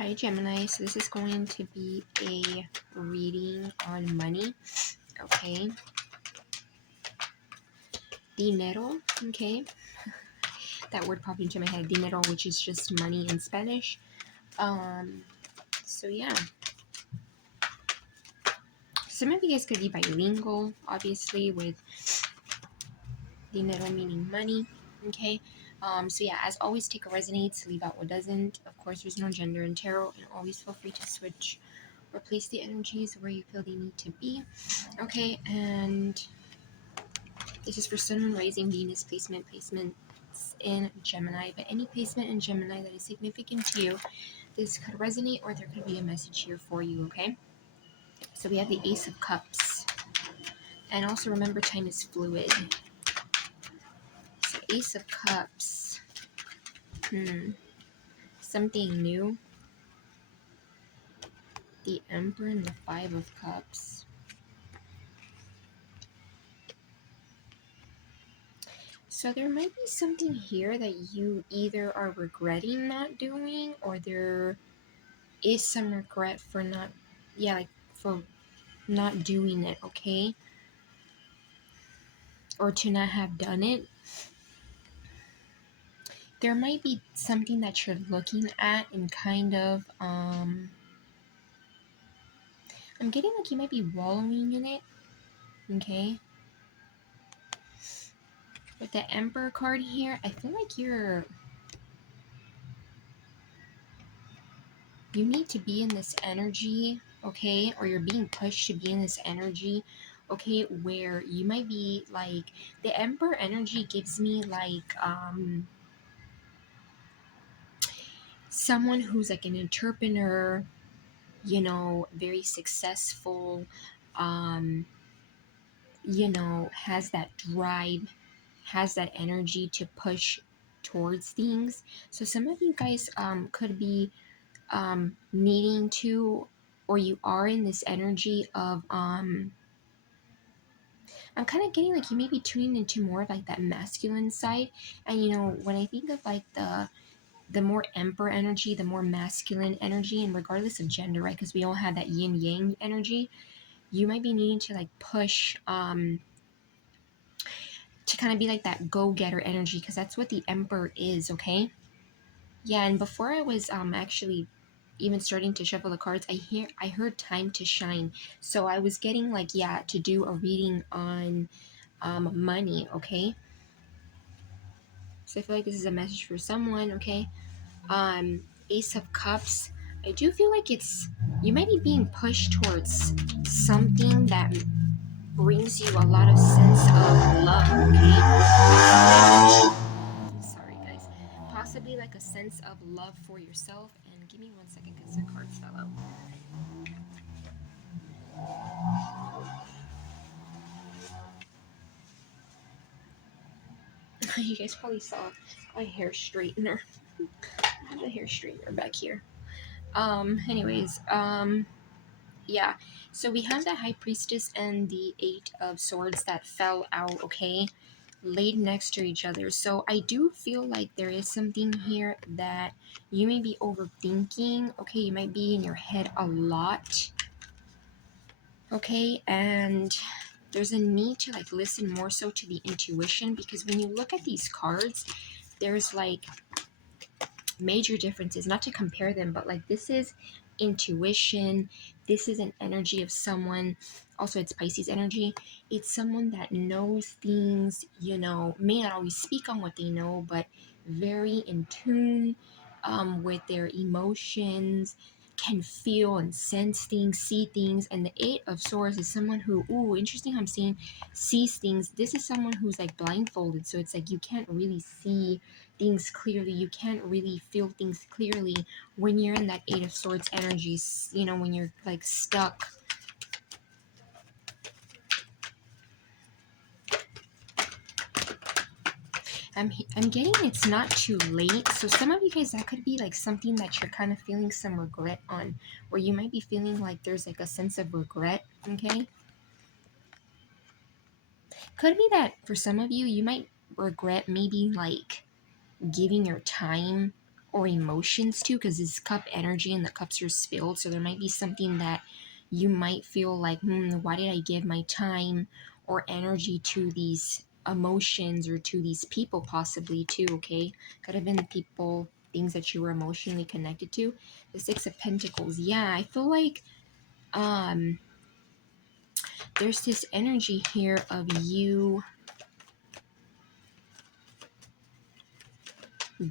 Hi Gemini, so this is going to be a reading on money, okay? Dinero, okay? That word popped into my head, dinero, which is just money in Spanish. So yeah. Some of you guys could be bilingual, obviously, with dinero meaning money, okay? So yeah, as always, take what resonates, leave out what doesn't. Of course, there's no gender in tarot, and always feel free to switch or place the energies where you feel they need to be, okay? And this is for Sun, Rising, Venus placements in Gemini, but any placement in Gemini that is significant to you, this could resonate or there could be a message here for you, okay? So we have the Ace of Cups. And also remember, time is fluid. So Ace of Cups. Something new. The Emperor and the Five of Cups. So there might be something here that you either are regretting not doing, or there is some regret for for not doing it, okay? Or to not have done it. There might be something that you're looking at and kind of, I'm getting like you might be wallowing in it, okay? With the Emperor card here, I feel like you need to be in this energy, okay? Or you're being pushed to be in this energy, okay? Where you might be like, the Emperor energy gives me like, someone who's like an entrepreneur, you know, very successful, you know, has that drive, has that energy to push towards things. So some of you guys could be needing to, or you are in this energy of I'm kind of getting like you may be tuning into more of like that masculine side. And you know, when I think of like the more Emperor energy, the more masculine energy, and regardless of gender, right? Because we all have that yin yang energy. You might be needing to like push to kind of be like that go-getter energy, because that's what the Emperor is, okay? Yeah, and before I was actually even starting to shuffle the cards, I heard time to shine. So I was getting like, yeah, to do a reading on money, okay? So I feel like this is a message for someone, okay? Ace of Cups. I do feel like you might be being pushed towards something that brings you a lot of sense of love, okay? Sorry, guys. Possibly like a sense of love for yourself. And give me 1 second because the cards fell out. You guys probably saw a hair straightener. I have a hair straightener back here. Anyways, yeah. So we have the High Priestess and the Eight of Swords that fell out, okay? Laid next to each other. So I do feel like there is something here that you may be overthinking, okay? You might be in your head a lot, okay? And there's a need to like listen more so to the intuition, because when you look at these cards, there's like major differences, not to compare them, but like this is intuition, this is an energy of someone, also it's Pisces energy, it's someone that knows things, you know, may not always speak on what they know, but very in tune with their emotions, can feel and sense things, see things. And the Eight of Swords is someone who, ooh, interesting, I'm seeing sees things. This is someone who's like blindfolded, so it's like you can't really see things clearly, you can't really feel things clearly when you're in that Eight of Swords energies, you know, when you're like stuck. I'm getting it's not too late. So some of you guys, that could be like something that you're kind of feeling some regret on, or you might be feeling like there's like a sense of regret, okay? Could be that for some of you, you might regret maybe like giving your time or emotions too, because it's cup energy and the cups are spilled. So there might be something that you might feel like, why did I give my time or energy to these emotions or to these people possibly too, okay? Could have been people, things that you were emotionally connected to. The Six of Pentacles. Yeah, I feel like there's this energy here of you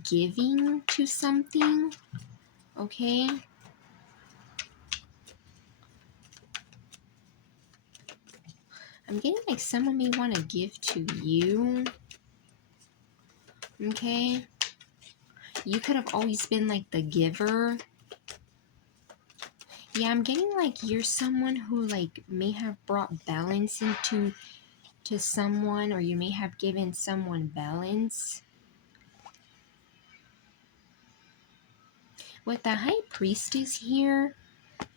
giving to something, okay? I'm getting like someone may want to give to you, okay? You could have always been like the giver. Yeah, I'm getting like you're someone who like may have brought balance to someone, or you may have given someone balance. With the High Priestess here,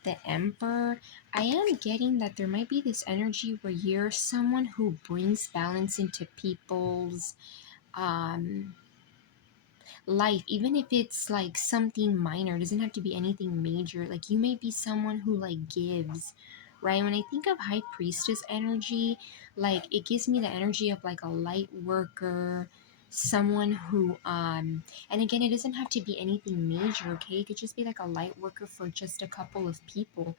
the Emperor, I am getting that there might be this energy where you're someone who brings balance into people's life, even if it's like something minor. It doesn't have to be anything major. Like you may be someone who like gives, right? When I think of High Priestess energy, like it gives me the energy of like a light worker, someone who and again, it doesn't have to be anything major, okay? It could just be like a light worker for just a couple of people.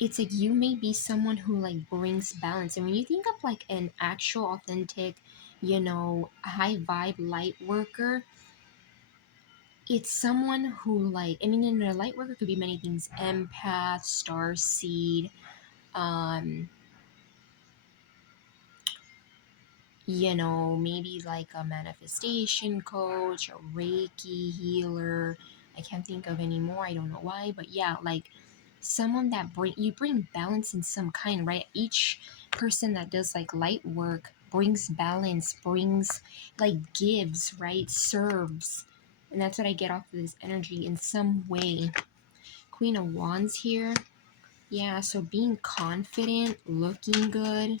It's like you may be someone who like brings balance. And when you think of like an actual authentic, high vibe light worker, it's someone who like, I mean, in a light worker could be many things: empath, star seed, um maybe like a manifestation coach, a Reiki healer. I can't think of any more. I don't know why, but yeah, like someone that bring balance in some kind, right? Each person that does like light work brings balance, brings like gives, right? Serves. And that's what I get off of this energy in some way. Queen of Wands here. Yeah, so being confident, looking good.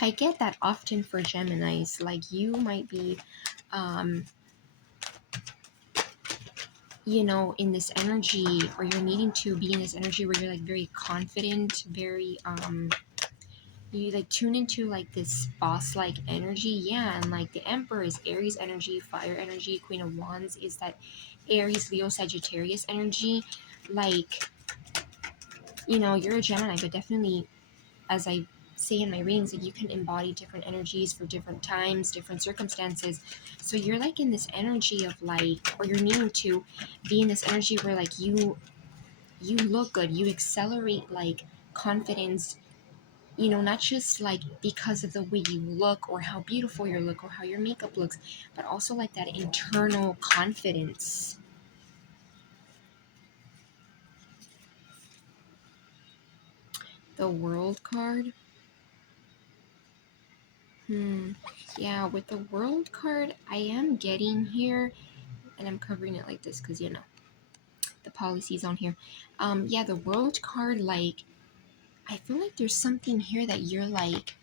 I get that often for Geminis. Like you might be, um, in this energy, or you're needing to be in this energy where you're like very confident, very, you like tune into like this boss like energy. Yeah, and like the Emperor is Aries energy, fire energy. Queen of Wands is that Aries, Leo, Sagittarius energy. Like, you're a Gemini, but definitely, as I say in my readings, like you can embody different energies for different times, different circumstances. So you're like in this energy of like, or you're needing to be in this energy where like you look good, you accelerate like confidence, not just like because of the way you look or how beautiful you look or how your makeup looks, but also like that internal confidence. The World card. Yeah, with the World card, I am getting here, and I'm covering it like this because the policies on here. Yeah, the World card, like I feel like there's something here that you're like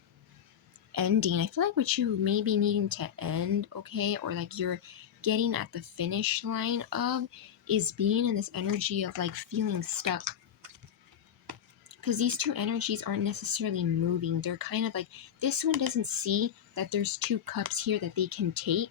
ending. I feel like what you may be needing to end, okay, or like you're getting at the finish line of, is being in this energy of like feeling stuck. Because these two energies aren't necessarily moving. They're kind of like, this one doesn't see that there's two cups here that they can take,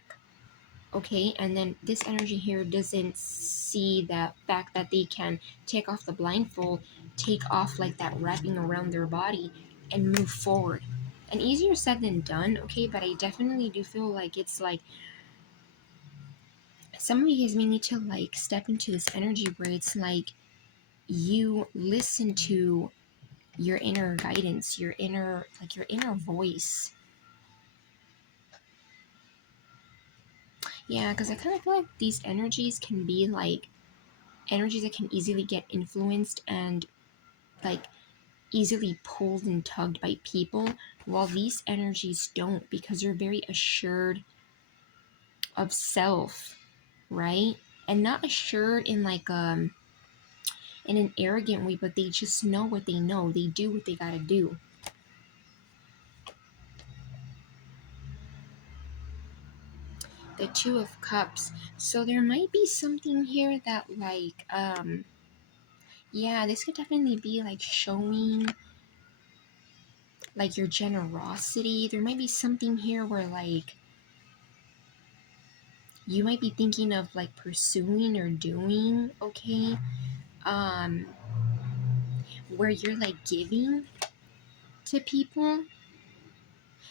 okay, and then this energy here doesn't see that fact that they can take off the blindfold, take off like that wrapping around their body, and move forward. And easier said than done, okay, but I definitely do feel like it's like some of you guys may need to like step into this energy where it's like you listen to your inner guidance, your inner voice. Yeah, because I kind of feel like these energies can be like energies that can easily get influenced and like easily pulled and tugged by people, while these energies don't, because they're very assured of self, right? And not assured in like in an arrogant way, but they just know what they know. They do what they gotta do. Two of Cups. So there might be something here that like, yeah, this could definitely be like showing like your generosity. There might be something here where like you might be thinking of like pursuing or doing, okay? Um, where you're like giving to people,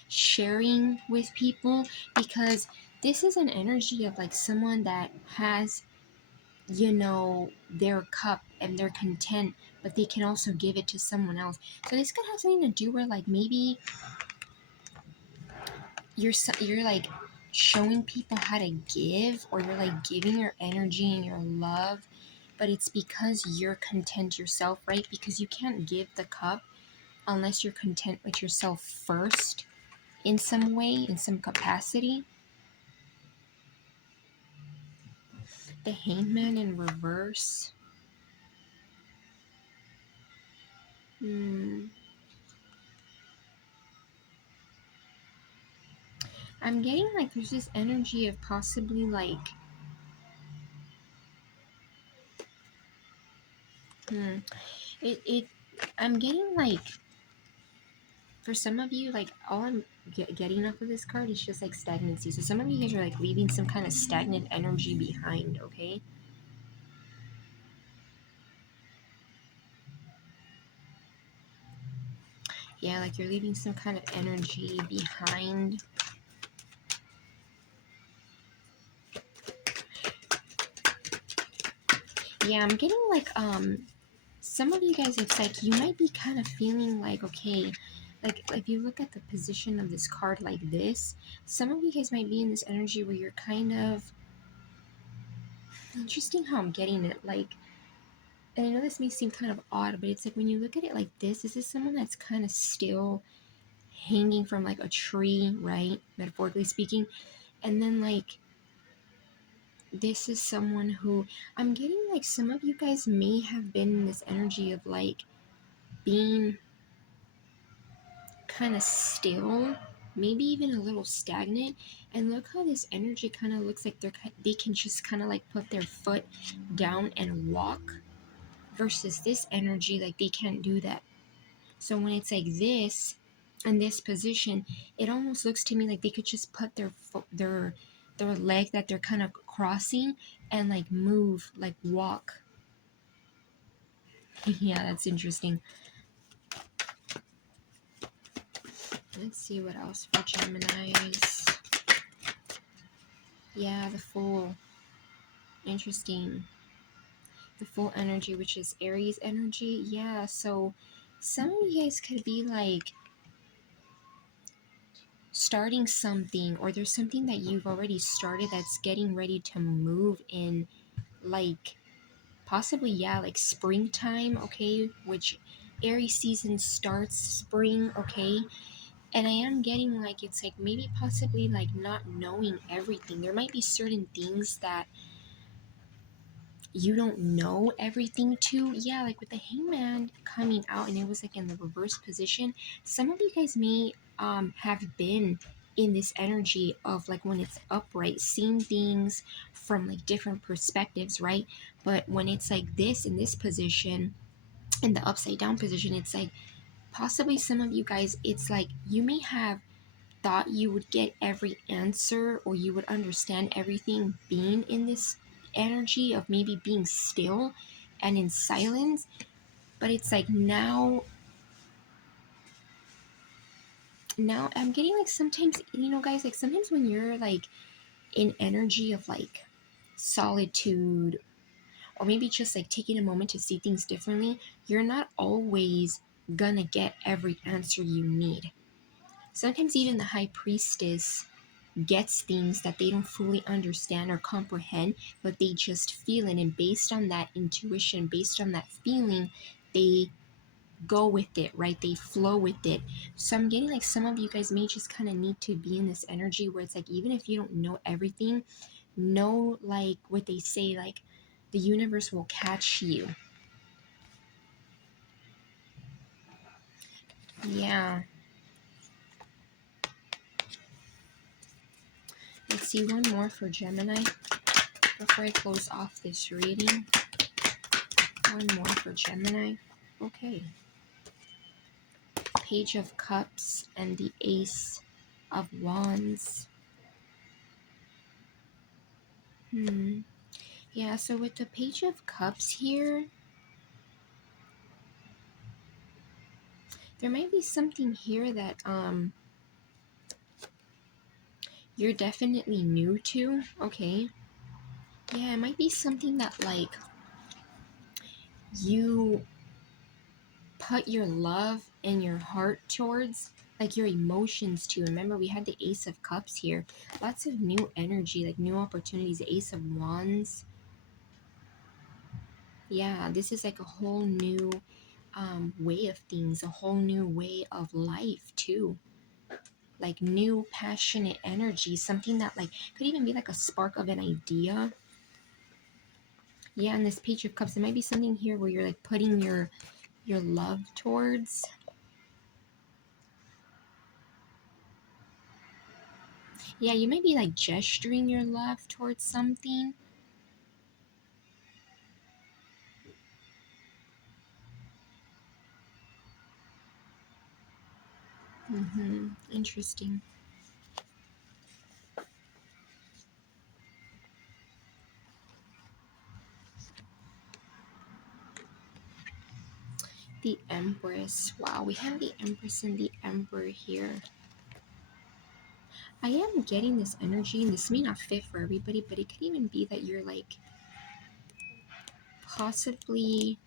sharing with people, because this is an energy of like someone that has, you know, their cup and they're content, but they can also give it to someone else. So this could have something to do where like maybe you're like showing people how to give, or you're like giving your energy and your love, but it's because you're content yourself, right? Because you can't give the cup unless you're content with yourself first in some way, in some capacity. The Hangman in reverse. I'm getting like there's this energy of possibly like it I'm getting like, for some of you, like all I'm getting off of this card is just like stagnancy. So some of you guys are like leaving some kind of stagnant energy behind, okay? Yeah, like you're leaving some kind of energy behind. Yeah, I'm getting like some of you guys, it's like you might be kind of feeling like, okay, like if you look at the position of this card like this, some of you guys might be in this energy where you're kind of, interesting how I'm getting it, like, and I know this may seem kind of odd, but it's like when you look at it like this is someone that's kind of still hanging from like a tree, right? Metaphorically speaking. And then like this is someone who, I'm getting like some of you guys may have been in this energy of like being kind of still, maybe even a little stagnant. And look how this energy kind of looks like they can just kind of like put their foot down and walk, versus this energy like they can't do that. So when it's like this, in this position, it almost looks to me like they could just put their leg that they're kind of crossing and like move, like walk. Yeah, that's interesting. Let's see what else for Geminis. Yeah, the Fool. Interesting. The Full energy, which is Aries energy. Yeah, so some of you guys could be like starting something, or there's something that you've already started that's getting ready to move in, like possibly, yeah, like springtime, okay, which Aries season starts spring, okay. And I am getting like it's like maybe possibly like not knowing everything. There might be certain things that you don't know everything to. Yeah, like with the Hangman coming out and it was like in the reverse position, some of you guys may have been in this energy of like when it's upright, seeing things from like different perspectives, right? But when it's like this in this position, in the upside down position, it's like possibly some of you guys, it's like you may have thought you would get every answer or you would understand everything being in this energy of maybe being still and in silence. But it's like now I'm getting like sometimes, you know, guys, like sometimes when you're like in energy of like solitude, or maybe just like taking a moment to see things differently, you're not always gonna get every answer you need. Sometimes even the High Priestess gets things that they don't fully understand or comprehend, but they just feel it. And based on that intuition, based on that feeling, they go with it, right? They flow with it. So I'm getting like some of you guys may just kind of need to be in this energy where it's like, even if you don't know everything, know like what they say, like the universe will catch you. Yeah. Let's see one more for Gemini before I close off this reading. One more for Gemini. Okay. Page of Cups and the Ace of Wands. Yeah, so with the Page of Cups here, there might be something here that you're definitely new to. Okay. Yeah, it might be something that like you put your love and your heart towards, like your emotions too. Remember, we had the Ace of Cups here. Lots of new energy, like new opportunities. The Ace of Wands. Yeah, this is like a whole new way of things, a whole new way of life too. Like new passionate energy, something that like could even be like a spark of an idea. Yeah, and this Page of Cups, it might be something here where you're like putting your love towards. Yeah, you might be like gesturing your love towards something. Interesting. The Empress. Wow, we have the Empress and the Emperor here. I am getting this energy, and this may not fit for everybody, but it could even be that you're like possibly,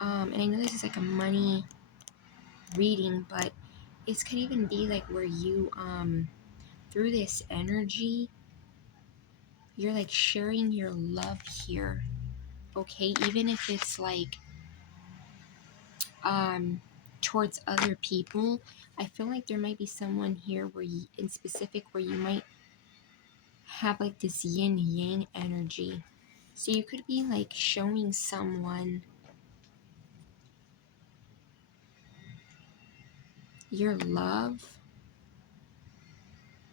and I know this is like a money reading, but it could even be like where you, through this energy, you're like sharing your love here. Okay, even if it's like towards other people, I feel like there might be someone here where you, in specific, where you might have like this yin yang energy. So you could be like showing someone your love,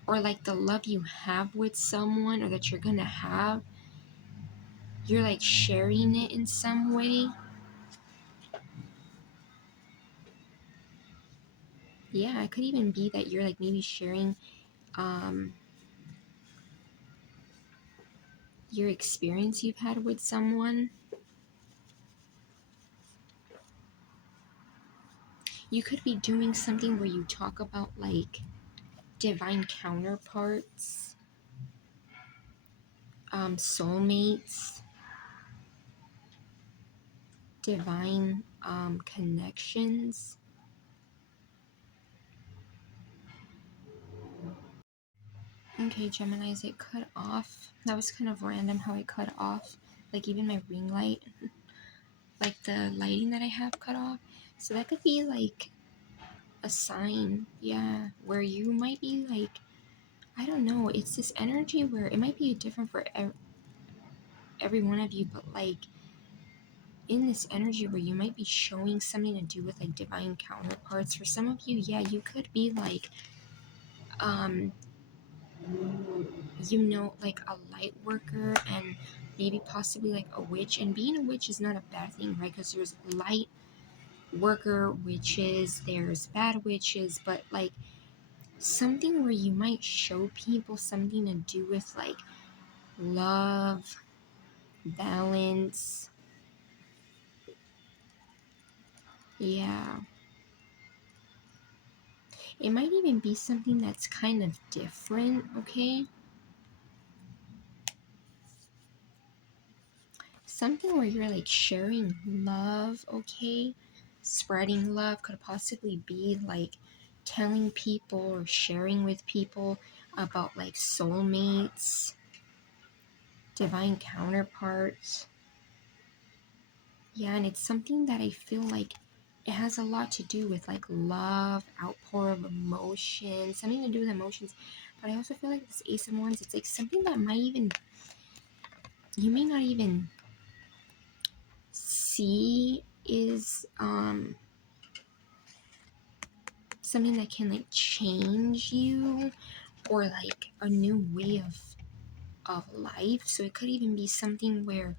or like the love you have with someone or that you're gonna have. You're like sharing it in some way. Yeah, it could even be that you're like maybe sharing your experience you've had with someone. You could be doing something where you talk about like divine counterparts, soulmates, divine connections. Okay, Geminis, it cut off. That was kind of random how it cut off. Like even my ring light, like the lighting that I have cut off. So that could be like a sign, yeah, where you might be like, I don't know, it's this energy where it might be different for every one of you, but like in this energy where you might be showing something to do with like divine counterparts. For some of you, yeah, you could be like like a light worker, and maybe possibly like a witch. And being a witch is not a bad thing, right? Because there's light worker witches, there's bad witches, but like something where you might show people something to do with like love, balance. Yeah. It might even be something that's kind of different, okay? Something where you're like sharing love, okay? Spreading love could possibly be like telling people or sharing with people about like soulmates, divine counterparts. Yeah, and it's something that I feel like it has a lot to do with like love, outpour of emotion, something to do with emotions. But I also feel like this Ace of Wands, it's like something that might even, you may not even see is something that can like change you, or like a new way of life. So it could even be something where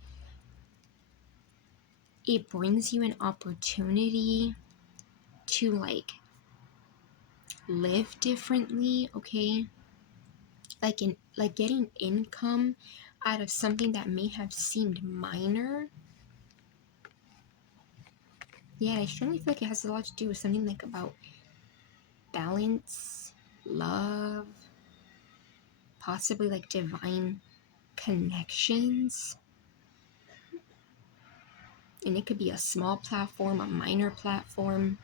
it brings you an opportunity to like live differently, okay? Like getting income out of something that may have seemed minor. Yeah, I strongly feel like it has a lot to do with something like about balance, love, possibly like divine connections. And it could be a small platform, a minor platform.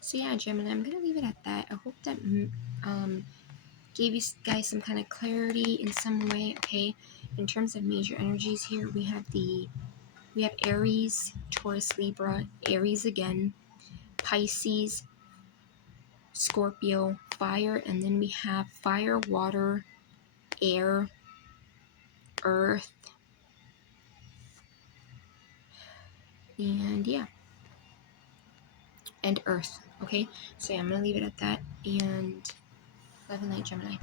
So yeah, Gemini, I'm gonna leave it at that. I hope that gave you guys some kind of clarity in some way. Okay, in terms of major energies here, we have Aries, Taurus, Libra, Aries again, Pisces, Scorpio, fire, and then we have fire, water, air, earth, and yeah, and earth. Okay, so yeah, I'm gonna leave it at that, and love and light, Gemini.